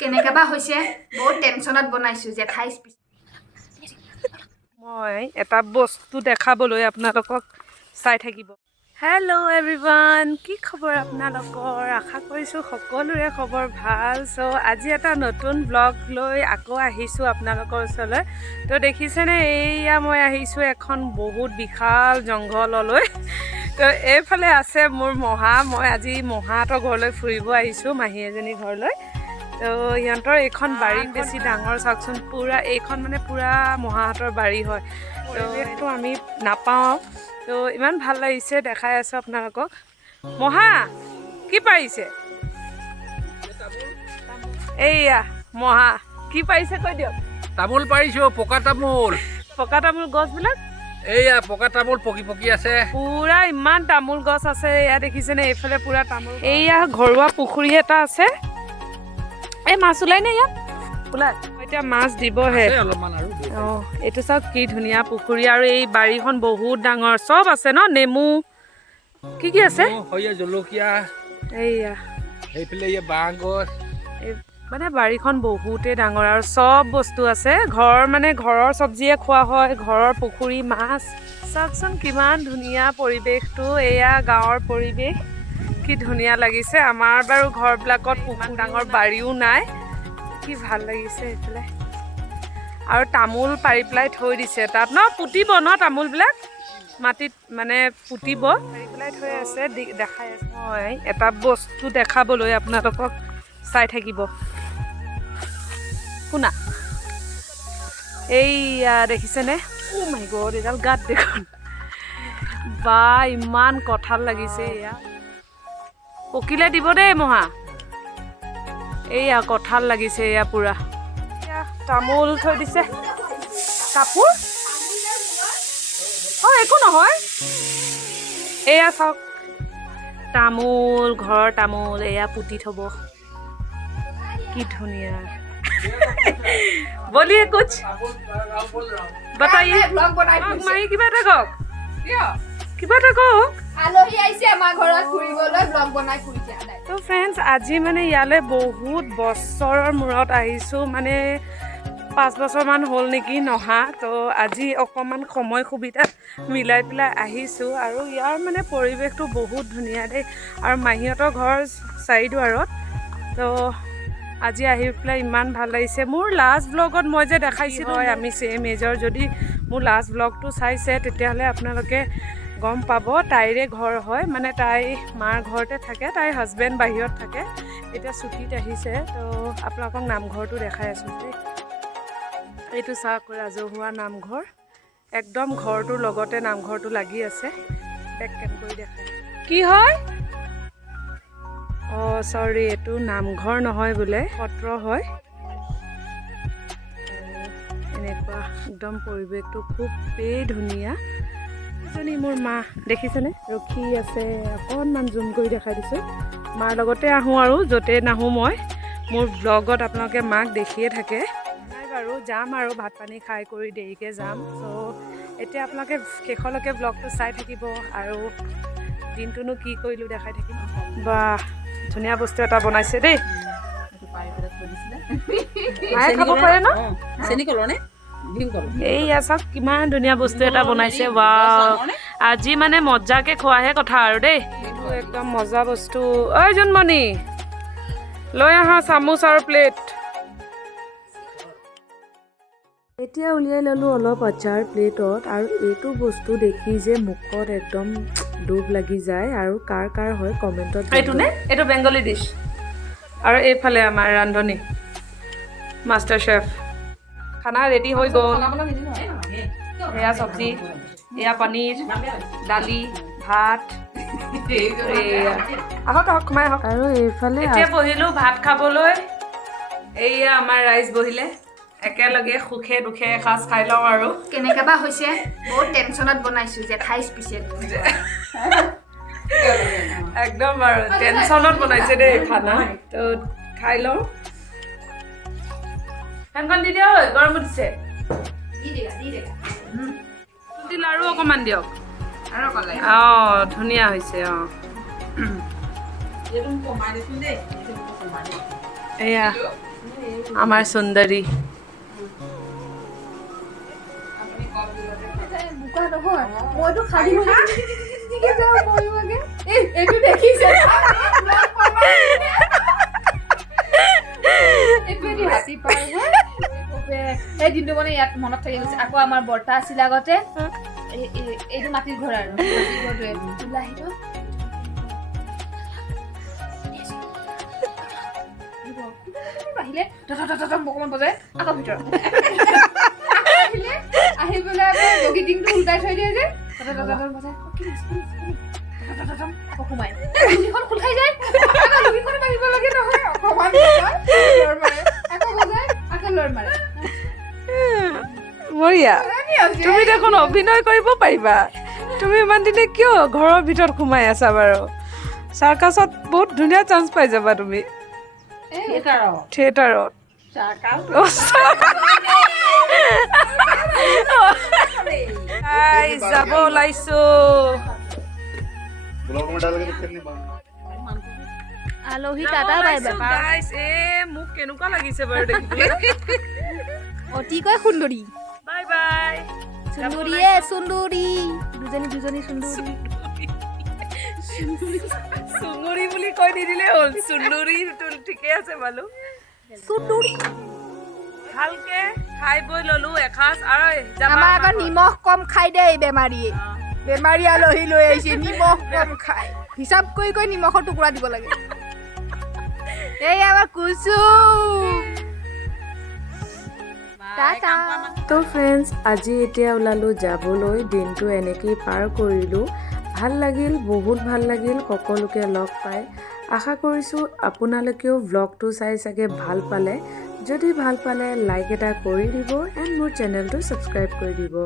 কেনেকে বা হৈছে বহুত টেনশনত বনাইছো জেঠাই মই এটা বস্তু দেখাবলৈ আপোনালোকক চাই থাকিব। হেল্ল' এভৰিৱান, কি খবৰ আপোনালোকৰ? আশা কৰিছোঁ সকলোৰে খবৰ ভাল। চ' আজি এটা নতুন ব্লগ লৈ আকৌ আহিছোঁ আপোনালোকৰ ওচৰলৈ। তো দেখিছেনে, এইয়া মই আহিছোঁ এখন বহুত বিশাল জংঘললৈ। তো এইফালে আছে মোৰ মহা। মই আজি মহাহঁতৰ ঘৰলৈ ফুৰিব আহিছোঁ, মাহী এজনীৰ ঘৰলৈ। তো সিহঁতৰ এইখন বাৰী বেছি ডাঙৰ, চাওকচোন। পূৰা এইখন মানে পূৰা মহাহঁতৰ বাৰী হয়। তো এইটো আমি নাপাওঁ। তো ইমান ভাল লাগিছে, দেখাই আছোঁ আপোনালোকক। মহা কি পাৰিছে? এইয়া মহা কি পাৰিছে কৈ দিয়ক। তামোল পাৰিছোঁ, পকা তামোল। পকা তামোল গছবিলাক এইয়া পকা তামোল পকি পকি আছে। পুৰা ইমান তামোল গছ আছে। এয়া দেখিছেনে, এইফালে পুৰা তামোল। এইয়া ঘৰুৱা পুখুৰী এটা আছে। এই মাছ ওলাই নে ইয়াত? ওলাই। এতিয়া মাছ দিবহে অলপমান আৰু। অঁ, এইটো চাওক কি ধুনীয়া পুখুৰী। আৰু এই বাৰীখন বহুত ডাঙৰ, চব আছে ন, নেমু কি কি আছে, জলকীয়া, এইয়া সেইফালে বাঁহ গছ। এই মানে বাৰীখন বহুতেই ডাঙৰ আৰু চব বস্তু আছে। ঘৰ মানে ঘৰৰ চব্জিয়ে খোৱা হয়, ঘৰৰ পুখুৰী, মাছ। চাওকচোন কিমান ধুনীয়া পৰিৱেশটো। এয়া গাঁৱৰ পৰিৱেশ, কি ধুনীয়া লাগিছে। আমাৰ বাৰু ঘৰবিলাকত ইমান ডাঙৰ বাৰীও নাই। কি ভাল লাগিছে এইফালে। আৰু তামোল পাৰি পেলাই থৈ দিছে তাত ন, পুতিব ন তামোলবিলাক, মাটিত মানে পুতিব, পাৰি পেলাই থৈ আছে। দেখাই আছে মই এটা বস্তু দেখাবলৈ আপোনালোকক চাই থাকিব। শুনা, এইয়া দেখিছেনে? ও মাই গড, এডাল গাত দেখোন বা ইমান কঁঠাল লাগিছে। এয়া পকিলে দিব দেই মহা। এইয়া কঁঠাল লাগিছে, এয়া পুৰা। এয়া তামোল থৈ দিছে। কাপোৰ অঁ, একো নহয়। এয়া চাওক তামোল, ঘৰৰ তামোল, এয়া পুতি থব। কি ধুনীয়া। বলিয়ে কুছ बताइए। ব্লগ বনাই মাহী কিবা এটা কওক, কিবা এটা কওক। আলহী আহিছে আমাৰ ঘৰত ফুৰিবলৈ, ব্লগ বনাই ফুৰিছে। তো ফ্ৰেণ্ডছ, আজি মানে ইয়ালৈ বহুত বছৰৰ মূৰত আহিছোঁ, মানে 5 বছৰমান হ'ল নেকি নহা। তো আজি অকণমান সময় সুবিধা মিলাই পেলাই আহিছোঁ। আৰু ইয়াৰ মানে পৰিৱেশটো বহুত ধুনীয়া দেই। আৰু মাহীহঁতৰ ঘৰ চাৰিদুৱাৰত। তো আজি আহি পেলাই ইমান ভাল লাগিছে। মোৰ লাষ্ট ব্লগত মই যে দেখাইছিলোঁ হয় আমি ছেম এজৰ, যদি মোৰ লাষ্ট ব্লগটো চাইছে তেতিয়াহ'লে আপোনালোকে গম পাব। তাইৰে ঘৰ হয়, মানে তাই মাৰ ঘৰতে থাকে, তাইৰ হাজবেণ্ড বাহিৰত থাকে, এতিয়া ছুটীত আহিছে। তো আপোনালোকক নামঘৰটো দেখাই আছোঁ দেই। এইটো চাওক, ৰাজহুৱা নামঘৰ, একদম ঘৰটোৰ লগতে নামঘৰটো লাগি আছে। বেক কেম কৰি দেখাই কি হয়। অঁ চৰি, এইটো নামঘৰ নহয় বোলে, সত্ৰ হয়। এনেকুৱা একদম পৰিৱেশটো খুবেই ধুনীয়া। এজনী মোৰ মা দেখিছেনে, ৰখি আছে। অকণমান জুম কৰি দেখাই দিছোঁ। মাৰ লগতে আহোঁ আৰু য'তেই নাহোঁ মই। মোৰ ব্লগত আপোনালোকে মাক দেখিয়ে থাকে। নাই বাৰু, যাম আৰু ভাত পানী খাই কৰি দেৰিকৈ যাম। চ' এতিয়া আপোনালোকে শেষলৈকে ব্লগটো চাই থাকিব আৰু দিনটোনো কি কৰিলোঁ দেখাই থাকিম। বাহ, ধুনীয়া বস্তু এটা বনাইছে দেই। মায়ে খাব পাৰে ন? এইয়া চাওক কিমান ধুনীয়া বস্তু এটা বনাইছে। ৱাও, আজি মানে মজাকে খোৱাহে কথা আৰু দেই। এইটো একদম মজা বস্তু। ঐ জোনমণি, লৈ আহা চামুচ আৰু প্লেট। এতিয়া উলিয়াই ল'লোঁ অলপ আচাৰ প্লেটত। আৰু এইটো বস্তু দেখি যে মুখত একদম ডুব লাগি যায়। আৰু কাৰ কাৰ হয় কমেণ্টত। এইটো নে, এইটো বেংগলী ডিছ। আৰু এইফালে আমাৰ ৰান্ধনী মাষ্টাৰ চেফ। খানা ৰেডি হৈ গ'ল। এয়া চব্জি, এয়া পনীৰ, দালি, ভাত। আহক আহক, সোমাই আহক। আৰু এইফালে এতিয়া বহিলোঁ ভাত খাবলৈ। এইয়া আমাৰ ৰাইজ বহিলে, একেলগে সুখে দুখে এসাঁজ খাই লওঁ আৰু। কেনেকে বা হৈছে বহুত টেনশনত বনাইছো জেঠাই স্পেচিয়েল। একদম আৰু টেনশ্যনত বনাইছে দেই খানা। তো খাই লওঁ। ফেনখন দি দিয়া, ঐ গৰম উঠিছে। আৰু অকণমান দিয়ক। অঁ ধুনীয়া হৈছে। অঁ এয়া আমাৰ সুন্দৰী বোকা নহয় মইতো খালি যাওঁ ময়ো এইটো দেখিছে সেই দিনটো মানে ইয়াত মনত থাকি গৈছে আকৌ আমাৰ বৰ্তা আছিল আগতে এইটো মাটিৰ ঘৰ আৰু আহিলে অকমান বজাই আকৌ ভিতৰত আহি পেলাই বগী টিংটো উল্টাই থৈ দিয়ে যে আকৌ সোমাই খোল খাই যায় আহিব লাগে নহয় অকমান আকৌ বজাই আকৌ লৰ মাৰে মৰিয়া তুমি দেখোন অভিনয় কৰিব পাৰিবা তুমি ইমান দিনে কিয় ঘৰৰ ভিতৰত সোমাই আছা বাৰু চাৰ্কাছত বহুত ধুনীয়া চান্স পাই যাবা তুমি থিয়েটাৰত যাব ওলাইছো আলহী টাটা বাই বাই মোক কেনেকুৱা লাগিছে বাৰু দেখিবলৈ অতিকৈ সুন্দৰী বাই বাই সুন্দৰীয়ে সুন্দৰী দুজনী সুন্দৰী সুন্দৰী বুলি কৈ নিদিলে হ'ল সুন্দৰী ঠিকে আছে বাৰু সুন্দৰী ভালকে খাই বৈ ললো এসাঁজ আৰু আমাৰ আকৌ নিমখ কম খাই দে এই বেমাৰী আলহী লৈ আহিছে নিমখ কম খাই হিচাপ কৰি নিমখৰ টুকুৰা দিব লাগে এই আমাৰ কুচু তো ফ্ৰেণ্ডছ আজি এতিয়া ওলালোঁ যাবলৈ দিনটো এনেকেই পাৰ কৰিলোঁ ভাল লাগিল বহুত ভাল লাগিল সকলোকে লগ পাই আশা কৰিছোঁ আপোনালোকেও ভ্লগটো চাই চাগে ভাল পালে যদি ভাল পালে লাইক এটা কৰি দিব এণ্ড মোৰ চেনেলটো ছাবস্ক্ৰাইব কৰি দিব